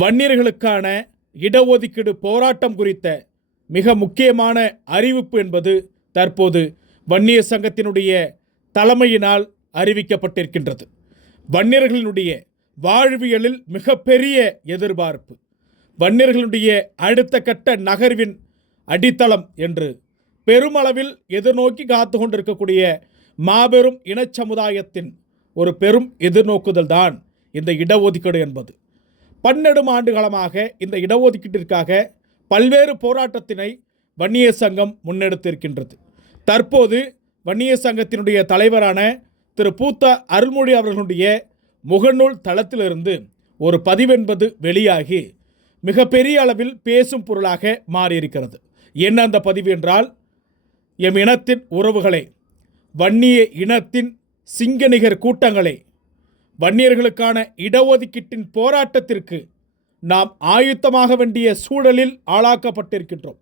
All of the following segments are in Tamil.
வன்னியர்களுக்கான இடஒதுக்கீடு போராட்டம் குறித்த மிக முக்கியமான அறிவிப்பு என்பது தற்போது வன்னியர் சங்கத்தினுடைய தலைமையினால் அறிவிக்கப்பட்டிருக்கின்றது. வன்னியர்களினுடைய வாழ்வியலில் மிகப்பெரிய எதிர்பார்ப்பு. வன்னியர்களுடைய அடுத்த கட்ட நகர்வின் அடித்தளம் என்று பெருமளவில் எதிர்நோக்கி காத்து கொண்டிருக்கக்கூடிய மாபெரும் இன சமுதாயத்தின் ஒரு பெரும் எதிர்நோக்குதல் தான் இந்த இடஒதுக்கீடு என்பது. பன்னெடும் ஆண்டு காலமாக இந்த இடஒதுக்கீட்டிற்காக பல்வேறு போராட்டத்தினை வன்னியர் சங்கம் முன்னெடுத்திருக்கின்றது. தற்போது வன்னியர் சங்கத்தினுடைய தலைவரான திரு பூத்தா அருள்மொழி அவர்களுடைய முகநூல் தளத்திலிருந்து ஒரு பதிவென்பது வெளியாகி மிகப்பெரிய அளவில் பேசும் பொருளாக மாறியிருக்கிறது. என்ன அந்த பதிவு என்றால் எம் இனத்தின் உறவுகளை வன்னிய இனத்தின் சிங்கநிகர் கூட்டங்களை வன்னியர்களுக்கான இடஒதுக்கீட்டின் போராட்டத்திற்கு நாம் ஆயுத்தமாக வேண்டிய சூழலில் ஆளாக்கப்பட்டிருக்கின்றோம்.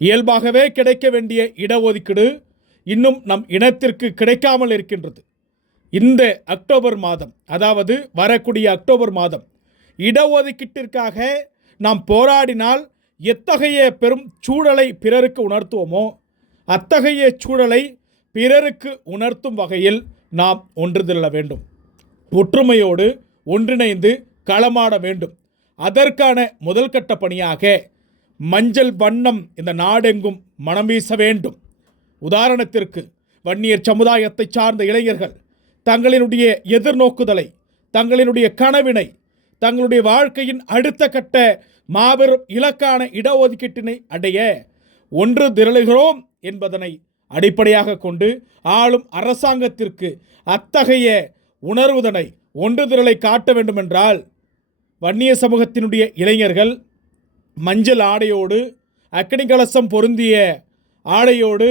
இயல்பாகவே கிடைக்க வேண்டிய இடஒதுக்கீடு இன்னும் நம் இனத்திற்கு கிடைக்காமல் இருக்கின்றது. இந்த அக்டோபர் மாதம் அதாவது வரக்கூடிய அக்டோபர் மாதம் இடஒதுக்கீட்டிற்காக நாம் போராடினால் எத்தகைய பெரும் சூழலை பிறருக்கு உணர்த்துவோமோ அத்தகைய சூழலை பிறருக்கு உணர்த்தும் வகையில் நாம் ஒன்று திரள வேண்டும். ஒற்றுமையோடு ஒன்றிணைந்து களமாட வேண்டும். அதற்கான முதல் கட்ட பணியாக மஞ்சள் வண்ணம் இந்த நாடெங்கும் மனம் வீச வேண்டும். உதாரணத்திற்கு வன்னியர் சமுதாயத்தை சார்ந்த இளைஞர்கள் தங்களினுடைய எதிர்நோக்குதலை தங்களினுடைய கனவினை தங்களுடைய வாழ்க்கையின் அடுத்த கட்ட மாபெரும் இலக்கான இடஒதுக்கீட்டினை அடைய ஒன்று திரளுகிறோம் என்பதனை அடிப்படையாக கொண்டு ஆளும் அரசாங்கத்திற்கு அத்தகைய உணர்வுதனை ஒன்று திரளை காட்ட வேண்டுமென்றால் வன்னிய சமூகத்தினுடைய இளைஞர்கள் மஞ்சள் ஆடையோடு அக்கனி கலசம் பொருந்திய ஆடையோடு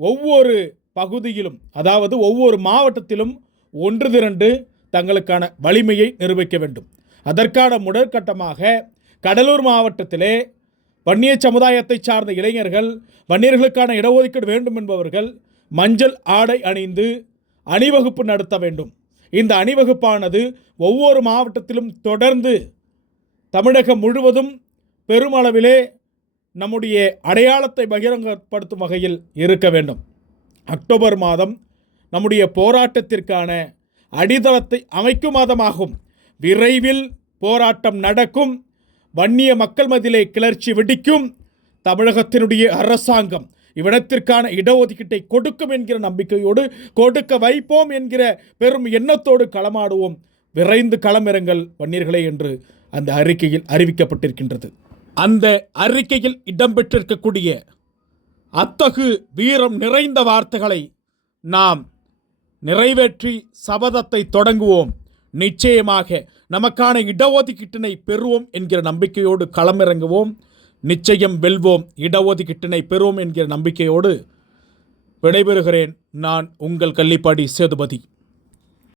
ஒவ்வொரு பகுதியிலும் அதாவது ஒவ்வொரு மாவட்டத்திலும் ஒன்று திரண்டு தங்களுக்கான வலிமையை நிரூபிக்க வேண்டும். அதற்கான முதற்கட்டமாக கடலூர் மாவட்டத்திலே வன்னிய சமுதாயத்தை சார்ந்த இளைஞர்கள் வன்னியர்களுக்கான இடஒதுக்கீடு வேண்டும் என்பவர்கள் மஞ்சள் ஆடை அணிந்து அணிவகுப்பு நடத்த வேண்டும். இந்த அணிவகுப்பானது ஒவ்வொரு மாவட்டத்திலும் தொடர்ந்து தமிழகம் முழுவதும் பெருமளவிலே நம்முடைய அடையாளத்தை பகிரங்கப்படுத்தும் வகையில் இருக்க வேண்டும். அக்டோபர் மாதம் நம்முடைய போராட்டத்திற்கான அடித்தளத்தை அமைக்கும் மாதமாகும். விரைவில் போராட்டம் நடக்கும். வன்னிய மக்கள் மதிலே கிளர்ச்சி வெடிக்கும். தமிழகத்தினுடைய அரசாங்கம் இவ்விடத்திற்கான இடஒதுக்கீட்டை கொடுக்கும் என்கிற நம்பிக்கையோடு கொடுக்க வைப்போம் என்கிற பெரும் எண்ணத்தோடு களமாடுவோம். விரைந்து களமிறங்கள் வன்னீர்களே என்று அந்த அறிக்கையில் அறிவிக்கப்பட்டிருக்கின்றது. அந்த அறிக்கையில் இடம்பெற்றிருக்கக்கூடிய அத்தகு வீரம் நிறைந்த வார்த்தைகளை நாம் நிறைவேற்றி சபதத்தை தொடங்குவோம். நிச்சயமாக நமக்கான இடஒதுக்கீட்டினை பெறுவோம் என்கிற நம்பிக்கையோடு களமிறங்குவோம். நிச்சயம் வெல்வோம். இடஒதுக்கீட்டினை பெறுவோம் என்கிற நம்பிக்கையோடு விடைபெறுகிறேன். நான் உங்கள் கள்ளிப்பாடி சேதுபதி.